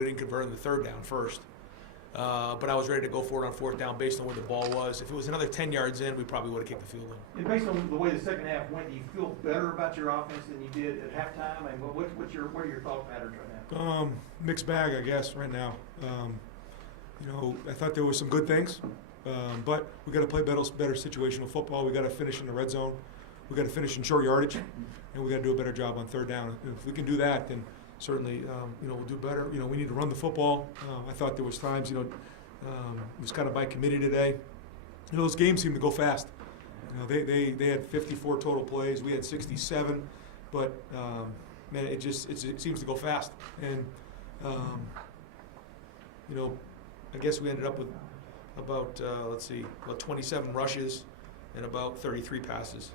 We didn't convert on the third down first. But I was ready to go for it on fourth down based on where the ball was. If it was another 10 yards in, we probably would have kicked the field goal. And based on the way the second half went, do you feel better about your offense than you did at halftime? And what are your thought patterns right now? Mixed bag, I guess, right now. I thought there were some good things, but we got to play better situational football. We got to finish in the red zone. We got to finish in short yardage, and we got to do a better job on third down. If we can do that, then certainly, we'll do better. We need to run the football. I thought there was times, it was kind of by committee today. Those games seem to go fast. They had 54 total plays. We had 67, but man, it seems to go fast. And I guess we ended up with about 27 rushes and about 33 passes,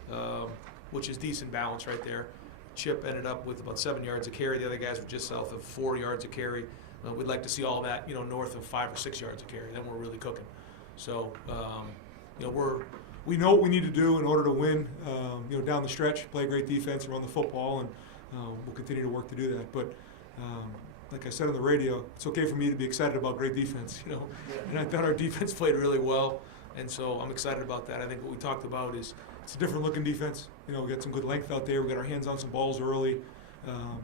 which is decent balance right there. Chip ended up with about 7 yards a carry. The other guys were just south of 4 yards a carry. We'd like to see all that, north of 5 or 6 yards a carry. Then we're really cooking. So, we know what we need to do in order to win. Down the stretch, play great defense, run the football, and we'll continue to work to do that. But like I said on the radio, it's okay for me to be excited about great defense. And I thought our defense played really well, and so I'm excited about that. I think what we talked about is it's a different looking defense. We got some good length out there. We got our hands on some balls early.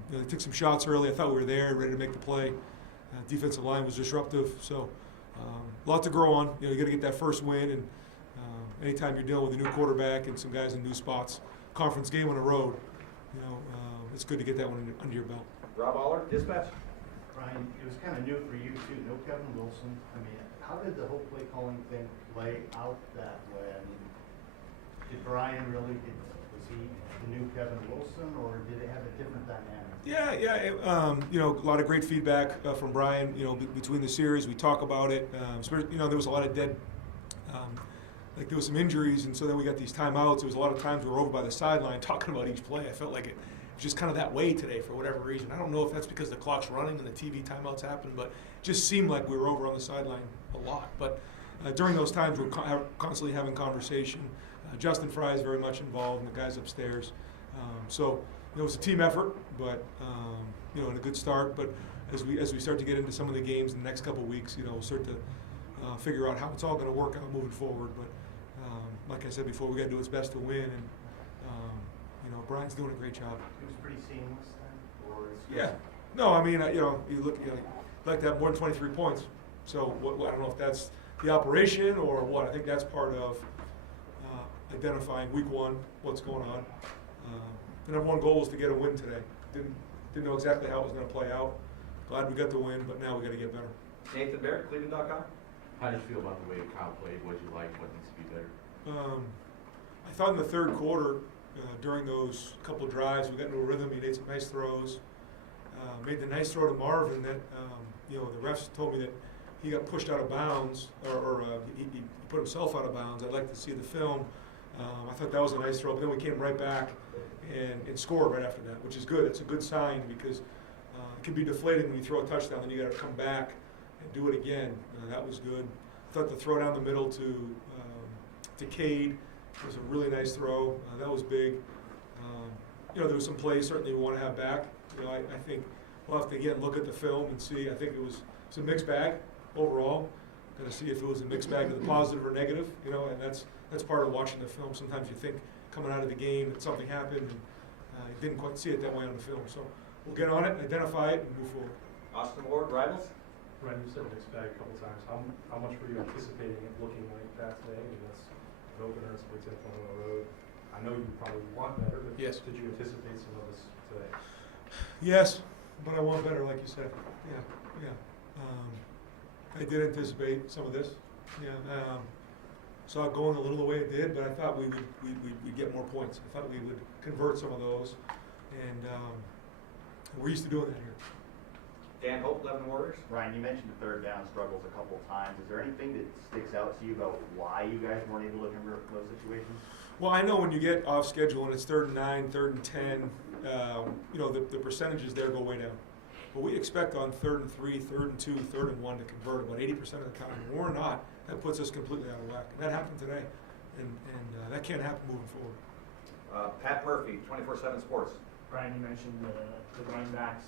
They took some shots early. I thought we were there, ready to make the play. Defensive line was disruptive, so a lot to grow on. You got to get that first win, and anytime you're dealing with a new quarterback and some guys in new spots, conference game on the road, it's good to get that one under your belt. Rob Aller, Dispatch. Brian, it was kind of new for you too. No Kevin Wilson. I mean, how did the whole play calling thing play out that way? I mean, did Brian really? Was he the new Kevin Wilson, or did it have a different dynamic? Yeah. A lot of great feedback from Brian. Between the series, we talk about it. There was a lot of dead. There was some injuries, and so then we got these timeouts. There was a lot of times we were over by the sideline talking about each play. I felt like it was just kind of that way today for whatever reason. I don't know if that's because the clock's running and the TV timeouts happen, but it just seemed like we were over on the sideline a lot. But during those times, we're constantly having conversation. Justin Fry is very much involved, and the guys upstairs. So it was a team effort, but and a good start. But as we start to get into some of the games in the next couple of weeks, we'll start to figure out how it's all going to work out moving forward. But like I said before, we got to do its best to win, and Brian's doing a great job. It was pretty seamless then, or Yeah. No, I mean, you look, you'd like to have more than 23 points. So I don't know if that's the operation or what. I think that's part of identifying week one, what's going on. The number one goal was to get a win today. Didn't know exactly how it was going to play out. Glad we got the win, but now we got to get better. Nathan Barrett, Cleveland.com. How did you feel about the way Kyle played? What did you like? What needs to be better? I thought in the third quarter, during those couple drives, we got into a rhythm. He made some nice throws. Made the nice throw to Marvin that, the refs told me that he got pushed out of bounds, or he put himself out of bounds. I'd like to see the film. I thought that was a nice throw, but then we came right back and scored right after that, which is good. It's a good sign because it can be deflating when you throw a touchdown, then you got to come back and do it again. That was good. I thought the throw down the middle to Cade was a really nice throw. That was big. There was some plays certainly we want to have back. I think we'll have to again look at the film and see. I think it was a mixed bag overall. Got to see if it was a mixed bag to the positive or negative. And that's part of watching the film. Sometimes you think coming out of the game that something happened, and you didn't quite see it that way on the film. So we'll get on it, identify it, and move forward. Austin Ward, Rivals. Ryan, you said mixed bag a couple times. How much were you anticipating it looking like that today? I mean, that's an opener, it's a Big Ten on the road. I know you probably want better, but yes. Did you anticipate some of this today? Yes, but I want better, like you said. Yeah. I did anticipate some of this. Saw it going a little the way it did, but I thought we'd get more points. I thought we would convert some of those, and we're used to doing that here. Dan Hope, Lebanon Warriors. Ryan, you mentioned the third down struggles a couple times. Is there anything that sticks out to you about why you guys weren't able to convert those situations? Well, I know when you get off schedule and it's 3rd and 9, 3rd and 10, the percentages there go way down. But we expect on 3rd and 3, 3rd and 2, 3rd and 1 to convert about 80% of the time. When we're not, that puts us completely out of whack. And that happened today, and that can't happen moving forward. Pat Murphy, 24/7 Sports. Brian, you mentioned the running backs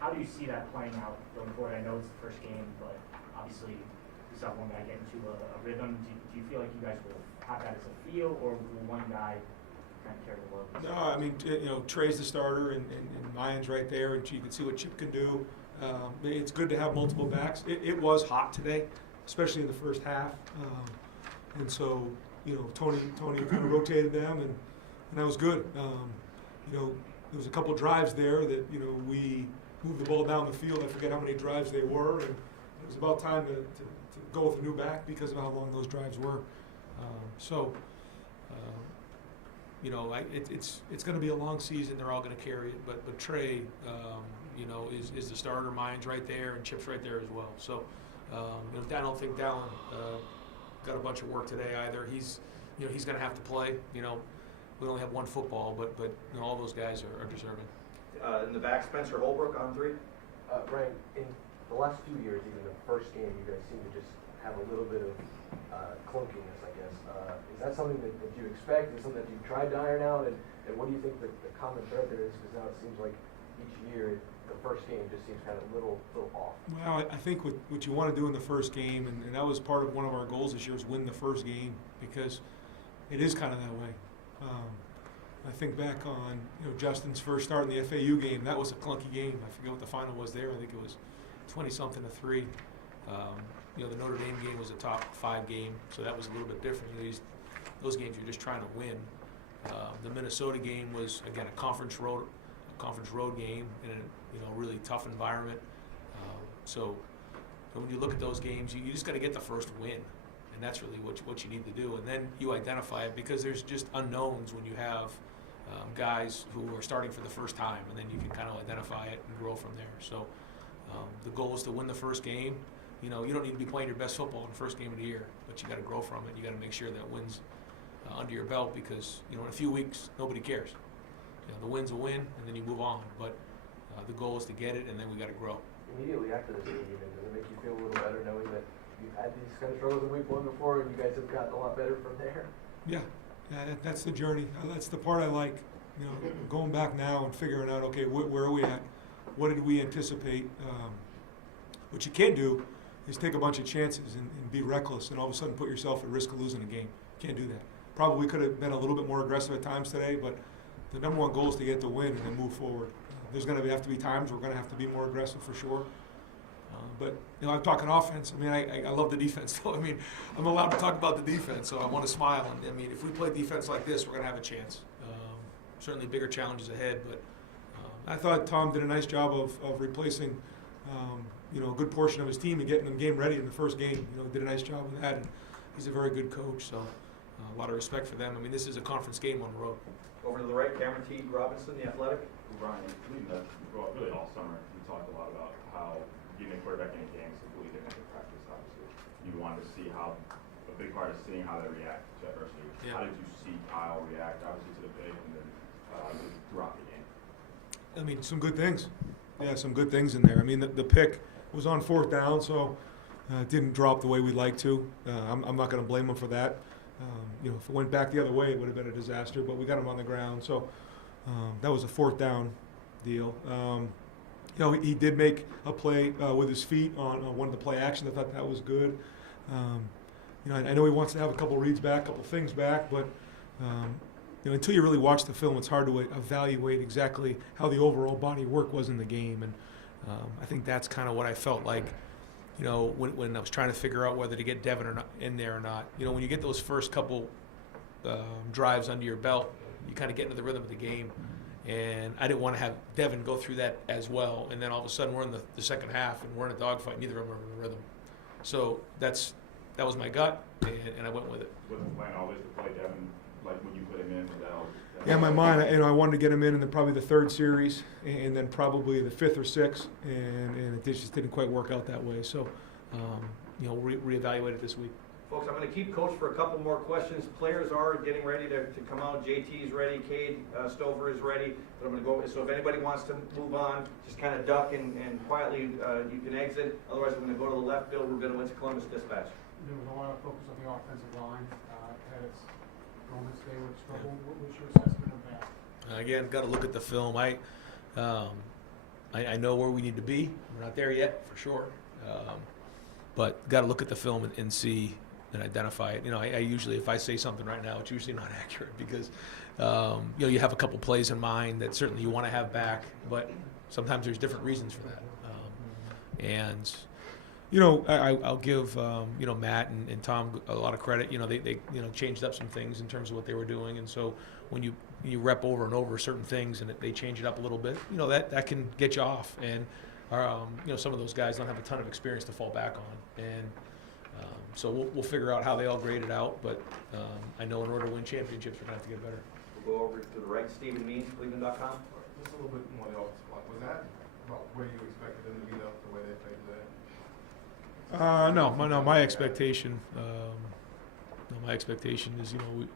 how do you see that playing out going forward? I know it's the first game, but obviously we saw one guy get into a rhythm. Do you feel like you guys will have that as a feel, or will one guy kind of carry the load? No, I mean, Trey's the starter, and Mayan's right there, and you can see what Chip can do. It's good to have multiple backs. It was hot today, especially in the first half, and so Tony kind of rotated them, and that was good. There was a couple drives there that we moved the ball down the field. I forget how many drives they were, and it was about time to go with a new back because of how long those drives were. It's going to be a long season. They're all going to carry it, but Trey, is the starter. Mine's right there, and Chip's right there as well. So, I don't think Dallin got a bunch of work today either. He's going to have to play. We only have one football, but all those guys are deserving. In the back, Spencer Holbrook on 3. Ryan, in the last 2 years, even the first game, you guys seem to just have a little bit of clunkiness, I guess. Is that something that you expect? Is it something that you've tried to iron out? And what do you think the common thread there is? Because now it seems like each year, the first game just seems kind of a little off. Well, I think what you want to do in the first game, and that was part of one of our goals this year, is win the first game, because it is kind of that way. I think back on Justin's first start in the FAU game. That was a clunky game. I forget what the final was there. I think it was 20-something to 3. The Notre Dame game was a top 5 game, so that was a little bit different. Those games you're just trying to win. The Minnesota game was again a conference road game in a really tough environment. So when you look at those games, you just got to get the first win, and that's really what you need to do. And then you identify it, because there's just unknowns when you have guys who are starting for the first time, and then you can kind of identify it and grow from there. So the goal is to win the first game. You don't need to be playing your best football in the first game of the year, but you got to grow from it. You got to make sure that wins under your belt, because in a few weeks nobody cares. The win's a win, and then you move on. But the goal is to get it, and then we got to grow. Immediately after this game, even, does it make you feel a little better knowing that you've had these kind of struggles in week 1 before, and you guys have gotten a lot better from there? Yeah, that's the journey. That's the part I like. Going back now and figuring out, okay, where are we at? What did we anticipate? What you can't do is take a bunch of chances and be reckless and all of a sudden put yourself at risk of losing a game. You can't do that. Probably could have been a little bit more aggressive at times today, but the number one goal is to get the win and then move forward. There's going to have to be times we're going to have to be more aggressive for sure. But I'm talking offense. I mean, I love the defense. So I'm allowed to talk about the defense, so I want to smile. And if we play defense like this, we're going to have a chance. Certainly bigger challenges ahead, but I thought Tom did a nice job of replacing a good portion of his team and getting them game ready in the first game. Did a nice job with that. And he's a very good coach, so a lot of respect for them. This is a conference game on the road. Over to the right, Cameron T. Robinson, the Athletic. Brian, really all summer, you talked a lot about how being a quarterback in a game is completely different than practice, obviously. You wanted to see how, a big part is seeing how they react to adversity. Yeah. How did you see Kyle react, obviously, to the big, and then throughout the game? Some good things. Yeah, some good things in there. The pick was on 4th down, so it didn't drop the way we'd like to. I'm not going to blame him for that. If it went back the other way, it would have been a disaster, but we got him on the ground. So that was a 4th down deal. He did make a play with his feet on one of the play actions. I thought that was good. I know he wants to have a couple reads back, a couple things back, but until you really watch the film, it's hard to evaluate exactly how the overall body of work was in the game. And I think that's kind of what I felt like, when I was trying to figure out whether to get Devin or not in there or not. When you get those first couple drives under your belt, you kind of get into the rhythm of the game. And I didn't want to have Devin go through that as well. And then all of a sudden we're in the second half and we're in a dogfight. Neither of them are in the rhythm. So that was my gut, and I went with it. Was the plan always to play Devin, like when you put him in? Yeah, in my mind, I wanted to get him in probably the 3rd series, and then probably the 5th or 6th, and it just didn't quite work out that way. So, reevaluate it this week. Folks, I'm going to keep Coach for a couple more questions. Players are getting ready to come out. JT's ready. Cade Stover is ready. But I'm going to go. So if anybody wants to move on, just kind of duck and quietly you can exit. Otherwise, I'm going to go to the left. Bill Rubinowitz with Columbus Dispatch. There was a lot of focus on the offensive line. Had its moments they would struggle. What was your assessment of that? Again, got to look at the film. I I know where we need to be. We're not there yet, for sure. But got to look at the film and see and identify it. You know, I usually, if I say something right now, it's usually not accurate because, you know, you have a couple plays in mind that certainly you want to have back, but sometimes there's different reasons for that. And, you know, I'll give, you know, Matt and Tom a lot of credit. You know, they you know, changed up some things in terms of what they were doing. And so when you rep over and over certain things and they change it up a little bit, you know, that can get you off. And, you know, some of those guys don't have a ton of experience to fall back on. And so we'll figure out how they all grade it out. But I know in order to win championships, we're going to have to get better. We'll go over to the right, Stephen Means, Cleveland.com. Just a little bit more on the offensive line. Was that about where you expected them to be the way they played today? No, my expectation, my expectation is, you know, we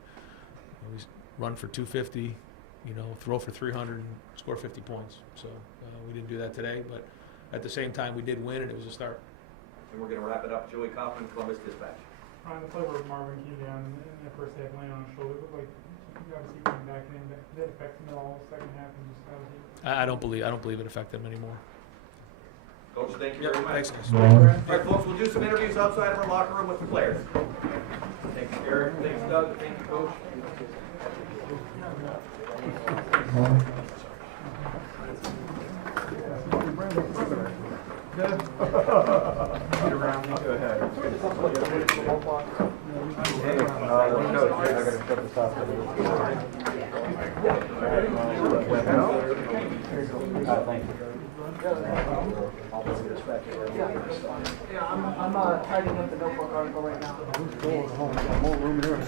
run for 250, you know, throw for 300 and score 50 points. So we didn't do that today, but at the same time, we did win, and it was a start. And we're going to wrap it up. Joey Kaufman, Columbus Dispatch. On the play where Marvin came down in the first half, laying on his shoulder, it looked like you obviously coming back in. Did it affect him at all second half? And just how he... I don't believe it affected them anymore. Coach, thank you very much. Thanks, guys. All right, folks, we'll do some interviews outside of our locker room with the players. Thanks, Eric. Thanks, Doug. Thank you, Coach. Yeah, I'm tidying up the notebook article right now. More room here.